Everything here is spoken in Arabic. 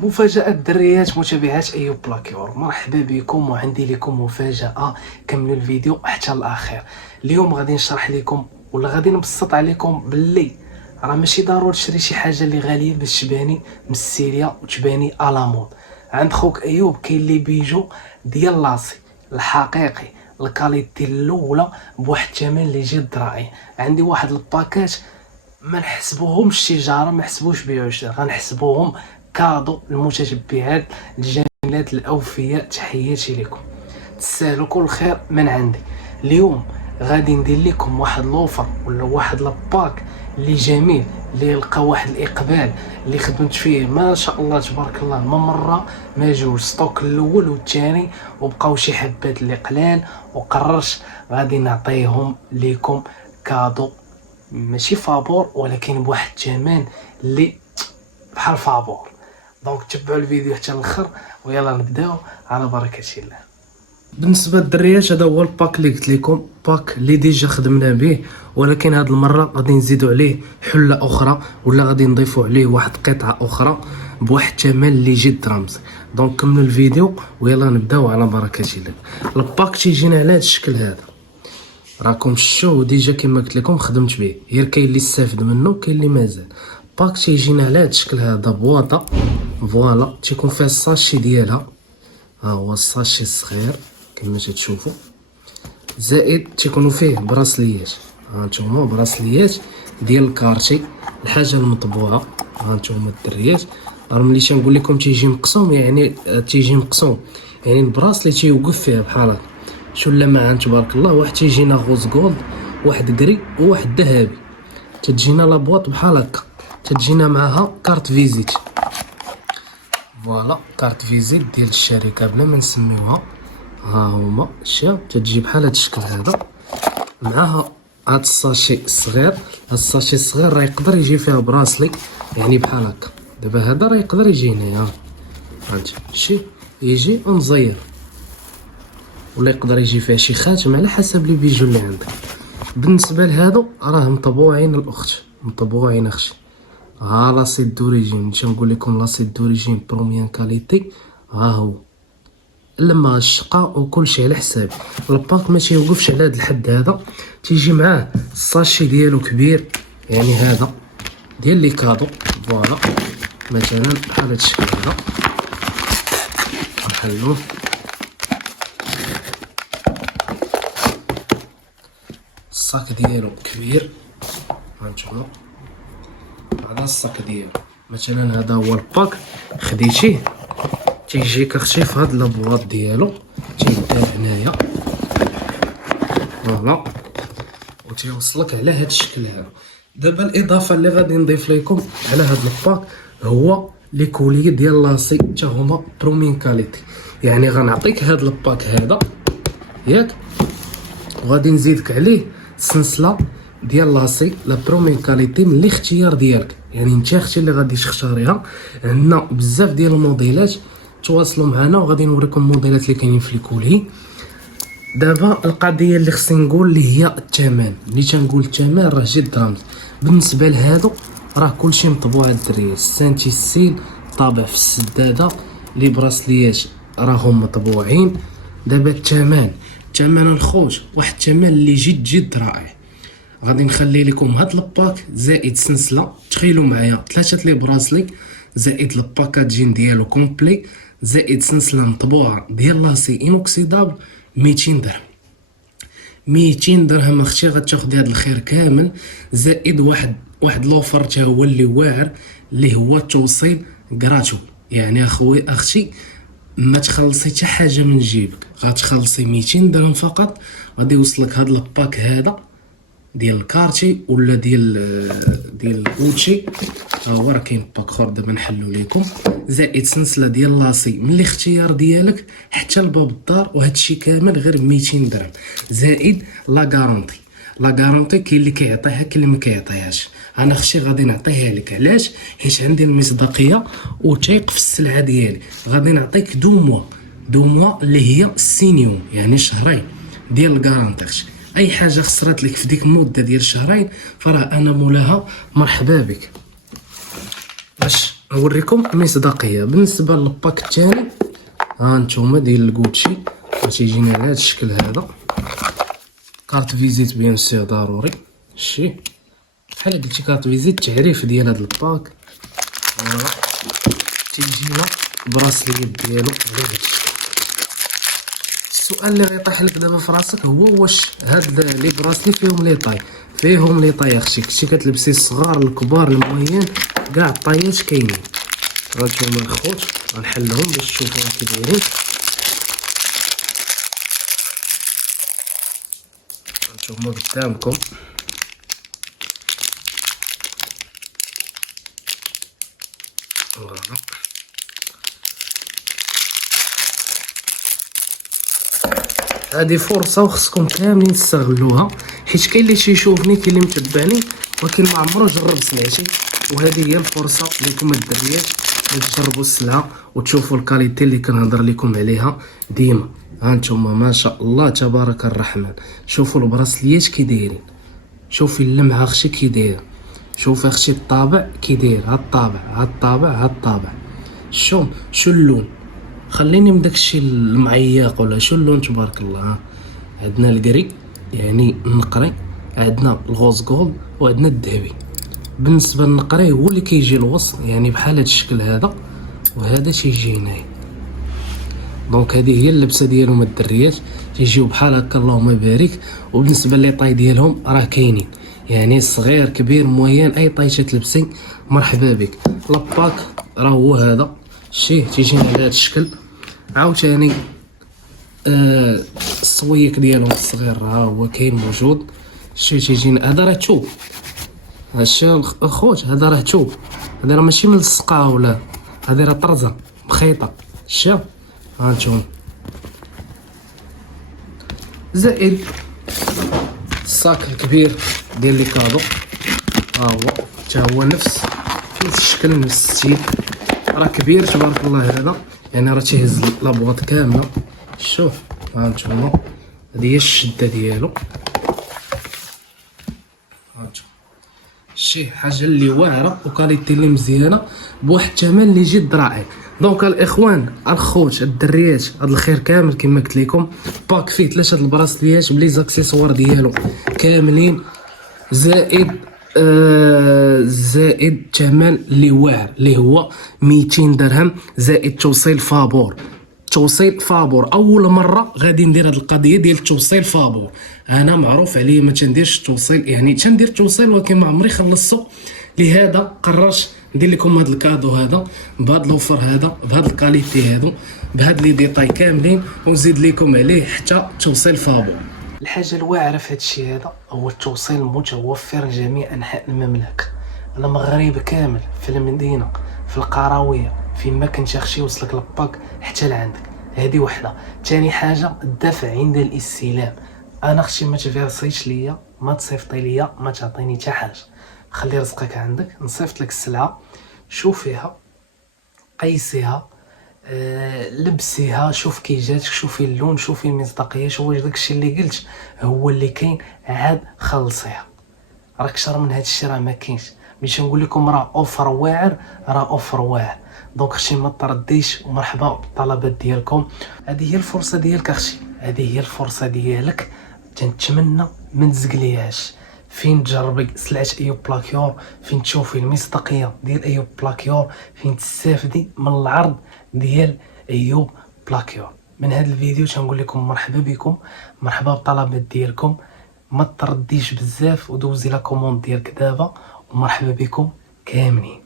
مفاجأة الدريات متابعات أيوب بلاكيور، مرحبا بكم وعندي لكم مفاجأة. كملوا الفيديو حتى الأخير. اليوم غادي نشرح لكم ولا غادي نبسط عليكم باللي راه ماشي ضروري تشري شي حاجة اللي غالية باش تباني مستيلية وتباني ألامود. عند خوك أيوب كاين لي بيجو ديال لاسي الحقيقي الكاليتي الأولى بواحد الثمن اللي جد رائع. عندي واحد الباكات ما نحسبوهمش تجاره، ما نحسبوش بيع وشراء، غنحسبوهم كادو للمتتبعات الجميلات الاوفياء. تحياتي لكم، تستاهلوا كل خير من عندي. اليوم غادي ندير لكم واحد لوفر ولا واحد لاباك اللي جميل، اللي يلقى واحد الاقبال اللي خدمت فيه ما شاء الله تبارك الله، ما مره ما جوج ستوك الاول والثاني، وبقاو شي حبات اللي قلال، وقررت غادي نعطيهم لكم كادو ماشي فابور ولكن بواحد الثمن اللي بحال فابور. دونك تبعوا الفيديو حتى الاخر ويلا نبداو على بركه الله. بالنسبه للدريات هذا هو الباك اللي قلت لكم، باك اللي ديجا خدمنا به، ولكن هذه المره غادي نزيدوا عليه حله اخرى ولا غادي نضيفوا عليه واحد قطعه اخرى بواحد الثمن اللي جد رمزي. دونك كملوا الفيديو ويلا نبداو على بركه الله. الباك تيجينا على هذا الشكل هذا، راكم شفتوه ديجا كما قلت لكم خدمت به، غير كاين اللي استافد منه كاين اللي مازال. باك تيجينا على هذا الشكل هذا بواطه، فوالا تيكون فيها الساشي ديالها، ها هو الساشي الصغير كما تشوفوا، زائد تيكونوا فيه براسليات، ها نتوما براسليات ديال الكارتي الحاجه المطبوعه. ها نتوما الدريات راه ملي تنقول لكم تيجي مقسوم يعني تيجي مقسوم، يعني البراسلي تيوقف فيه بحال هكا. شو لا معان تبارك الله، واحد تيجينا غوز جولد، واحد كري وواحد ذهبي. تتجينا لابواط بحال هكا، تتجينا معاها كارت فيزيت، فوالا كارت فيزيت ديال الشركه بلا ما نسميوها. ها هما شا تتجي بحال هاد الشكل هذا، معاها هاد الساشي الصغير. هاد الساشي الصغير راه يقدر يجي فيها براسلي يعني بحال هكا. دابا هذا راه يقدر يجي هنايا، هانت شي يجي مزير، ولا يقدر يجي فيها شي خاتم على حسب لي بيجو اللي عندك. بالنسبه لهادو راه مطبوعين الاخت، مطبوعين اختي. ها لاسيت دوريجين، تنقول لكم لاسيت دوريجين بروميان كاليتي، ها هو لما الشقه وكلشي على حسابي. الباك ما تيوقفش على هاد الحد هذا، تيجي معاه الساشي ديالو كبير، يعني هذا ديال لي كادو، فوالا مثلا بحال هاد الشكل هذا. نحلوه الصاك ديالو كبير، هانتوما هذا الصاك ديالو. مثلا هذا هو الباك خديتيه، تيجيك اختي في هاد لابواط ديالو، تيدار هنايا فوالا وتيوصلك على هاد الشكل هذا. دابا الاضافه اللي غادي نضيف لكم على هاد الباك هو لي كولي ديال لاسي، حتى هما برومين كاليتي. يعني غنعطيك هاد الباك هذا ياك، وغادي نزيدك عليه سلسله ديال لاسي لا برومين كاليتي من الاختيار ديالك، يعني انت اختي اللي غادي تختاريها. عندنا بزاف ديال الموديلات، تواصلوا معنا وغادي نوريكم الموديلات اللي كاينين في الكولي. دابا القضيه اللي خصني نقول اللي هي الثمن. ملي تنقول الثمن راه جد رمز. بالنسبه لهادو راه كلشي مطبوع الدريات، سانتي السيل طابع في السداده، لي براسليات راهم مطبوعين. دابا الثمن الخوت واحد الثمن اللي جد رائع. غادي نخلي لكم هاد الباك زائد سلسله، تخيلوا معايا 3 لي براسلي زائد الباكاجين ديالو كومبلي زائد سلسله مطبوعه ديال لاسي انوكسيدابل، 200 درهم. 200 درهم اختي غتاخدي هاد الخير كامل، زائد واحد لوفر تا هو اللي واعر، اللي هو التوصيل غراتوي. يعني اختي ما تخلصي حتى حاجه من جيبك، غتخلصي 200 درهم فقط، غادي يوصلك هاد الباك هذا ديال الكارتي ولا ديال الكوتشي. ها هو راه كاين باك اخر دابا نحلو لكم، زائد سلسله ديال لاسي من الاختيار ديالك حتى لباب الدار، وهذا الشيء كامل غير ب 200 درهم، زائد لا غارونتي. لا غارونتي كاين اللي كيعطيها كاين اللي ما كيعطيهاش. انا اختي غادي نعطيها لك، علاش؟ حيت عندي المصداقيه وثيق في السلعه ديالي. غادي نعطيك دو موا اللي هي السينيوم، يعني شهرين ديال الغارونتي اختي. اي حاجه خسرت لك في ديك المده ديال شهرين فراه انا مولاها مرحبا بك. باش نوريكم مصداقيه. بالنسبه للباك الثاني ها نتوما ديال الكوتشي غتيجينا على هذا الشكل هذا، كارت فيزيت بيان سور ضروري، شتي بحال قلتي كارت فيزيت تعريف ديال هذا الباك. تيجينا براسليت ديالو على هذا الشكل. السؤال اللي غيطيح لك دابا في راسك هو واش هاد لي براسلي فيهم لي طاي؟ فيهم لي طاي اختي، كنتي كتلبسي الصغار الكبار الموين كاع الطايات كاينين. هانتوما الخوت غنحلهم باش تشوفوهم كي دايرين. هانتوما قدامكم فوالا. هذه فرصه وخصكم كاملين تستغلوها، حيت كاين اللي تيشوفني كاين اللي متبعني ولكن ما عمرو جرب سلعتي، وهذه هي الفرصه لكم الدريات باش تجربوا السلعه وتشوفوا الكاليتي اللي كنهضر لكم عليها ديما. هانتوما ما شاء الله تبارك الرحمن، شوفوا البراسليات كي دايرين، شوفي اللمعه اختي كي دايره، شوف اختي الطابع كي داير، ها الطابع ها الطابع ها الطابع، شو اللون، خليني من داكشي المعياق ولا شو اللون تبارك الله. ها عندنا الكري يعني النقري، عندنا الغوز جولد وعندنا الذهبي. بالنسبه للنقري هو اللي كيجي الوسط يعني بحال هذا الشكل هذا، وهذا تيجي هنايا. دونك هذه هي اللبسه ديالهم الدريات، تيجيو بحال هكا اللهم بارك. وبالنسبه لي طاي ديالهم راه كاينين، يعني صغير كبير موين اي طاي تلبسي مرحبا بك. لاباك راه هو هذا شتيه تيجينا على هذا الشكل. عاوتاني الصويك ديالهم الصغير ها هو كاين موجود، شتي تيجينا. هذا راه توب، هادشي الخوت هذا راه توب، هذا راه ماشي ملصقه ولا، هذه راه طرزه مخيطه شتي. هانتوما زائد الصاك الكبير ديال لي كادو، ها هو حتى هو نفس الشكل نفس الستيل، راه كبير تبارك الله هذا، يعني راه تيهز لابواط كامله. شوف هانتوما هذه هي الشده ديالو، هانتوما شي حاجه اللي واعره وكاليتي اللي مزيانه بواحد الثمن اللي جد رائع. دونك الاخوان الخوت الدريات هذا الخير كامل كما قلت لكم، باك فيه 3 البراسليات بلي زاكسيسوار ديالو كاملين، زائد زائد ثمن اللي واعر اللي هو 200 درهم، زائد توصيل فابور. توصيل فابور اول مره غادي ندير هذه القضيه ديال التوصيل فابور. انا معروف عليه ما تنديرش التوصيل، يعني تندير التوصيل ولكن ما عمري خلصته، لهذا قررت ندير لكم هذا الكادو هذا بهذا الاوفر هذا بهذا الكاليتي هذا بهذا لي ديتاي كاملين، ونزيد لكم عليه حتى توصيل فابور. الحاجه الواعره في هذا الشيء هذا هو التوصيل المتوفر لجميع انحاء المملكه. انا مغرب كامل في المدينه في القرويه فين ما كنت اخشي يوصلك الباك حتى لعندك. هذه وحده. ثاني حاجه الدفع عند الاستلام. انا اختي ما تفيرسيش ليا، ما تصيفطي ليا، ما تعطيني حتى حاجه، خلي رزقك عندك، نصيفط لك السلعه شوفيها قيسيها لبسيها، شوف كي جاتك، شوفي اللون، شوفي المصداقيه، واش داكشي اللي قلت هو اللي كاين، عاد خلصيها. راك شر من هذا الشيء راه ما كاينش. ملي نقول لكم راه اوفر واعر راه اوفر واعر. دونك اختي ما ترديش، ومرحبا بالطلبات ديالكم. هذه هي الفرصه ديالك اختي، هذه هي الفرصه ديالك، تنتمنى ما تزقليهاش. فين تجربي سلعه ايوب بلاكيور، فين تشوفي المصداقيه ديال ايوب بلاكيور، فين تستافدي من العرض ديال ايوب بلاكيور. من هذا الفيديو تنقول لكم مرحبا بكم، مرحبا بالطلبات ديالكم، ما ترديش بزاف ودوزي لا كوموند ديالك دابا، ومرحبا بكم كاملين.